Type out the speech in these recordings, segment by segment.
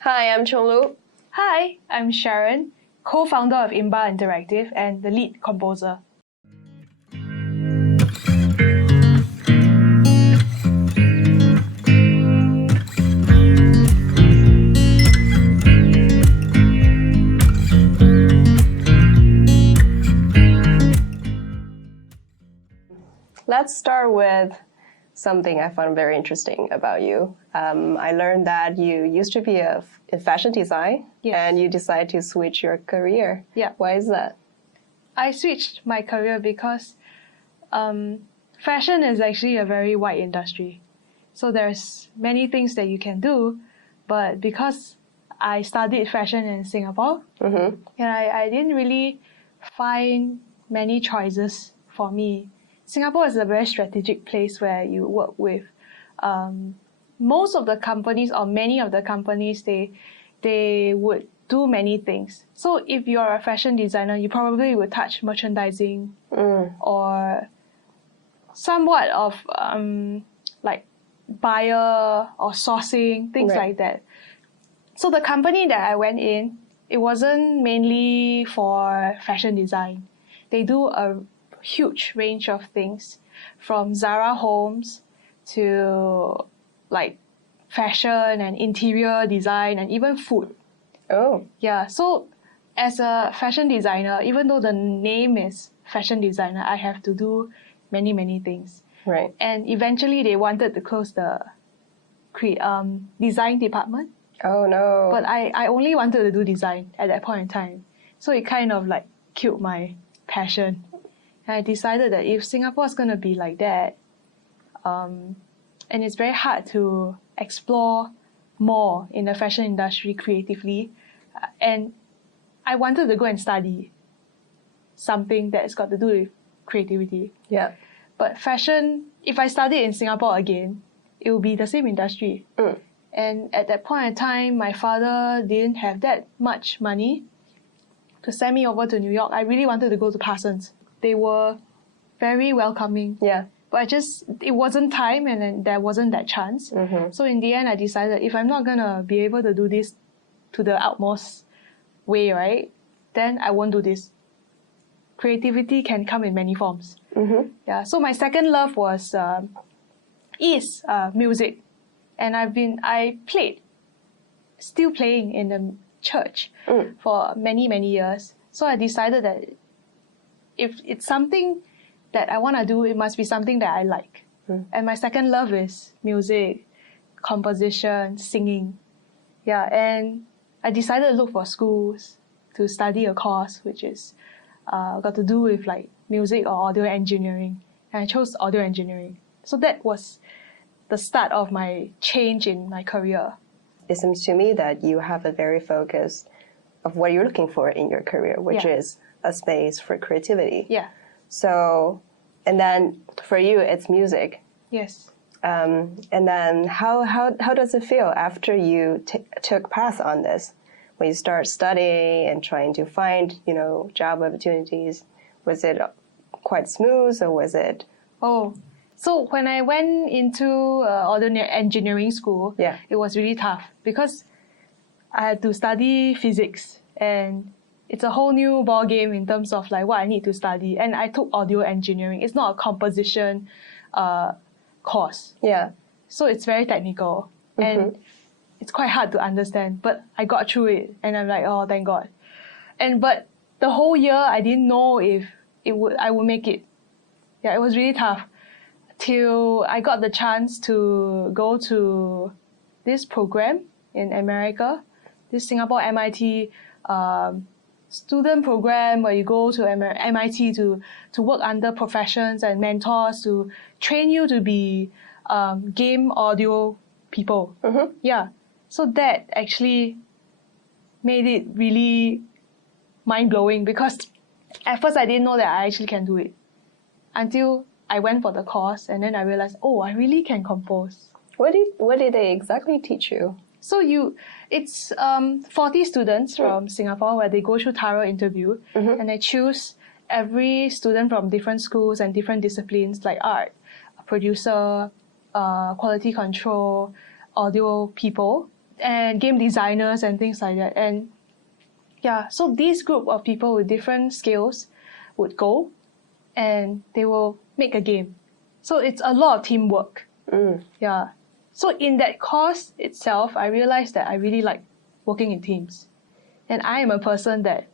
Hi, I'm Qionglu. Hi, I'm Sharon, co-founder of Imba Interactive and the lead composer. Let's start with something I found very interesting about you. I learned that you used to be in fashion design, Yes. and you decided to switch your career. Yeah. Why is that? I switched my career because fashion is actually a very wide industry. So there's many things that you can do, but because I studied fashion in Singapore, and I didn't really find many choices for me. Singapore is a very strategic place where you work with most of the companies or many of the companies, they would do many things. So if you're a fashion designer, you probably would touch merchandising or somewhat of like buyer or sourcing, things Right. like that. So the company that I went in, it wasn't mainly for fashion design. They do a huge range of things, from Zara homes to like fashion and interior design and even food. Oh, Yeah, so as a fashion designer, even though the name is fashion designer, I have to do many, many things. right. And eventually they wanted to close the design department. Oh, no. But I only wanted to do design at that point in time. So it kind of like killed my passion. And I decided that if Singapore is going to be like that, and it's very hard to explore more in the fashion industry creatively, and I wanted to go and study something that's got to do with creativity. Yeah. But fashion, if I studied in Singapore again, it will be the same industry. And at that point in time, my father didn't have that much money to send me over to New York. I really wanted to go to Parsons. They were very welcoming. Yeah. But it wasn't time, and then there wasn't that chance. So in the end, I decided if I'm not going to be able to do this to the utmost way, right, then I won't do this. Creativity can come in many forms. Yeah. So my second love was music. And still playing in the church for many, many years. So I decided that if it's something that I want to do, it must be something that I like. And my second love is music, composition, singing. Yeah, and I decided to look for schools to study a course which is got to do with like music or audio engineering. And I chose audio engineering. So that was the start of my change in my career. It seems to me that you have a very focus of what you're looking for in your career, which is a space for creativity. Yeah. So, and then for you, it's music. Yes. And then how does it feel after you took path on this? When you start studying and trying to find, job opportunities, was it quite smooth or was it? So when I went into audio engineering school, it was really tough because I had to study physics, and it's a whole new ball game in terms of like what I need to study. And I took audio engineering. It's not a composition course. Yeah. So it's very technical and it's quite hard to understand. But I got through it, and I'm like, oh, thank God. But the whole year I didn't know if I would make it. Yeah, it was really tough. Till I got the chance to go to this program in America, this Singapore MIT student program where you go to MIT to work under professions and mentors to train you to be game audio people. Yeah, so that actually made it really mind-blowing because at first I didn't know that I actually can do it until I went for the course, and then I realized, I really can compose. What did they exactly teach you? So it's 40 students from Singapore where they go through thorough interview, and they choose every student from different schools and different disciplines like art, producer, quality control, audio people, and game designers and things like that. And yeah, so this group of people with different skills would go and they will make a game. So it's a lot of teamwork. Yeah. So in that course itself, I realized that I really like working in teams. And I am a person that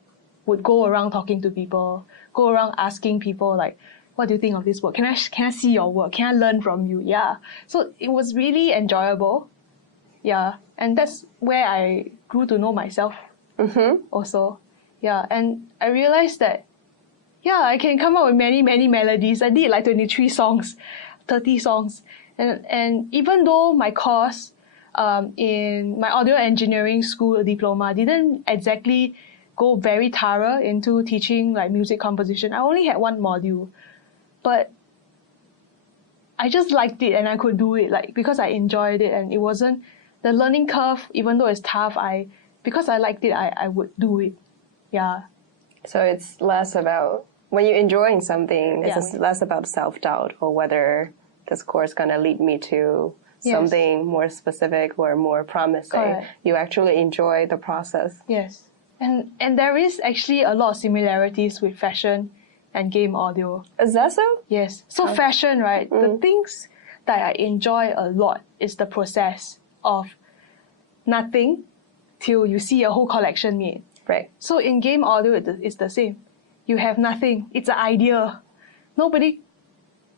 would go around talking to people, go around asking people like, what do you think of this work? Can I see your work? Can I learn from you? Yeah. So it was really enjoyable. Yeah. And that's where I grew to know myself also. Yeah. And I realized that, yeah, I can come up with many, many melodies. I did like 23 songs, 30 songs. And even though my course in my audio engineering school diploma didn't exactly go very thorough into teaching like music composition, I only had one module. But I just liked it and I could do it like because I enjoyed it, and it wasn't the learning curve, even though it's tough, because I liked it, I would do it. Yeah. So it's less about when you're enjoying something, it's less about self-doubt or whether this course is going to lead me to something more specific or more promising. Correct. You actually enjoy the process. Yes. And there is actually a lot of similarities with fashion and game audio. Is that so? Yes. So fashion, right? The things that I enjoy a lot is the process of nothing till you see a whole collection made. Right. So in game audio, it's the same. You have nothing. It's an idea. Nobody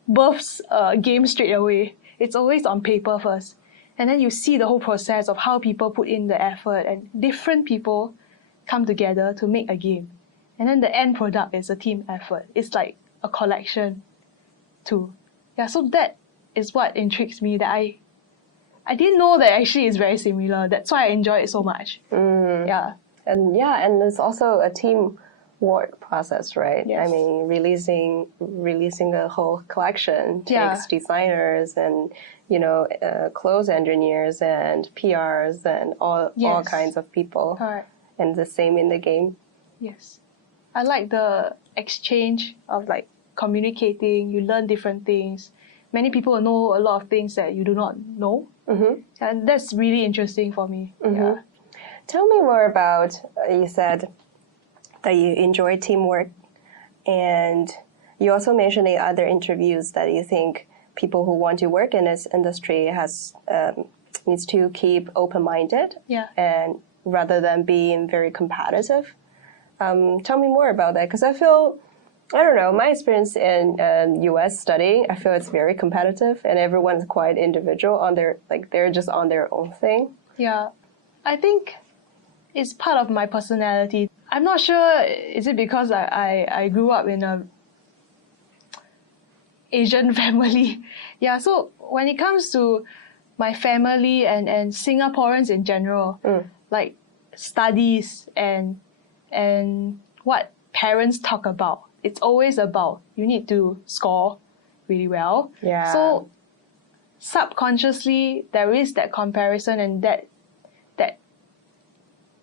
births a game straight away. It's always on paper first. And then you see the whole process of how people put in the effort and different people come together to make a game. And then the end product is a team effort. It's like a collection too. Yeah, so that is what intrigues me, that I didn't know that actually it's very similar. That's why I enjoy it so much. Yeah. And it's also a teamwork process, right? Yes. I mean, releasing a whole collection takes designers and clothes engineers and PRs and all kinds of people. Correct. And the same in the game. Yes. I like the exchange of like communicating. You learn different things. Many people know a lot of things that you do not know. And that's really interesting for me. Yeah. Tell me more about, you said that you enjoy teamwork, and you also mentioned in other interviews that you think people who want to work in this industry needs to keep open-minded and rather than being very competitive. Tell me more about that, because I feel, I don't know, my experience in US studying, I feel it's very competitive and everyone's quite individual they're just on their own thing. Yeah. I think it's part of my personality. I'm not sure, is it because I grew up in a Asian family? Yeah, so when it comes to my family and Singaporeans in general, like studies and what parents talk about, it's always about you need to score really well. Yeah. So subconsciously there is that comparison and that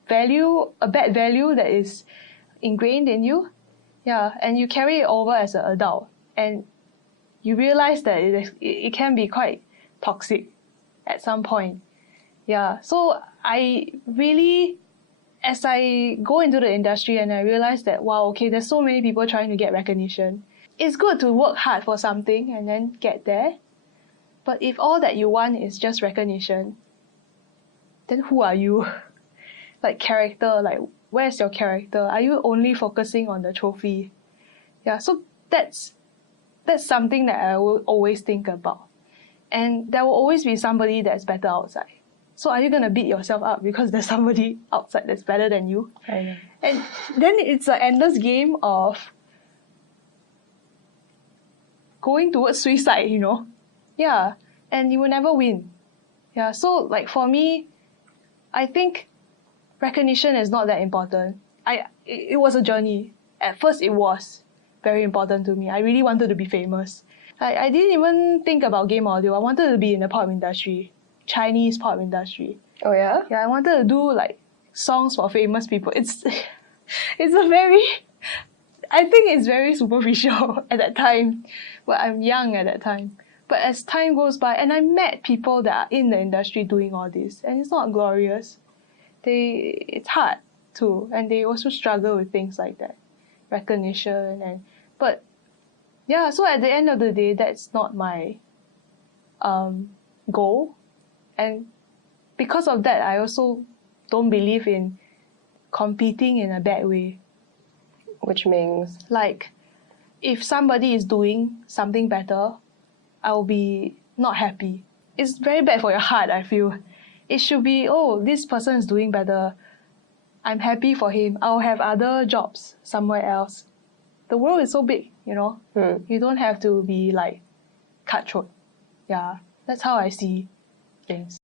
value, a bad value that is ingrained in you. Yeah, and you carry it over as an adult, and you realize that it can be quite toxic at some point. Yeah, so I really, as I go into the industry and I realize that, wow, okay, there's so many people trying to get recognition. It's good to work hard for something and then get there. But if all that you want is just recognition, then who are you? Like character, like where's your character? Are you only focusing on the trophy? Yeah, so that's something that I will always think about. And there will always be somebody that's better outside. So are you going to beat yourself up because there's somebody outside that's better than you? Right. And then it's an endless game of going towards suicide, Yeah, and you will never win. Yeah, so like for me, I think recognition is not that important. It was a journey. At first it was very important to me. I really wanted to be famous. I didn't even think about game audio. I wanted to be in the pop industry, Chinese pop industry. Oh yeah? Yeah, I wanted to do like songs for famous people. It's a very, I think it's very superficial at that time. But I'm young at that time. But as time goes by, and I met people that are in the industry doing all this, and it's not glorious. It's hard too, and they also struggle with things like that, recognition, but yeah. So at the end of the day, that's not my goal, and because of that, I also don't believe in competing in a bad way. Which means? Like, if somebody is doing something better, I'll be not happy. It's very bad for your heart, I feel. It should be, oh, this person is doing better. I'm happy for him. I'll have other jobs somewhere else. The world is so big, you know? You don't have to be like cutthroat. Yeah, that's how I see things.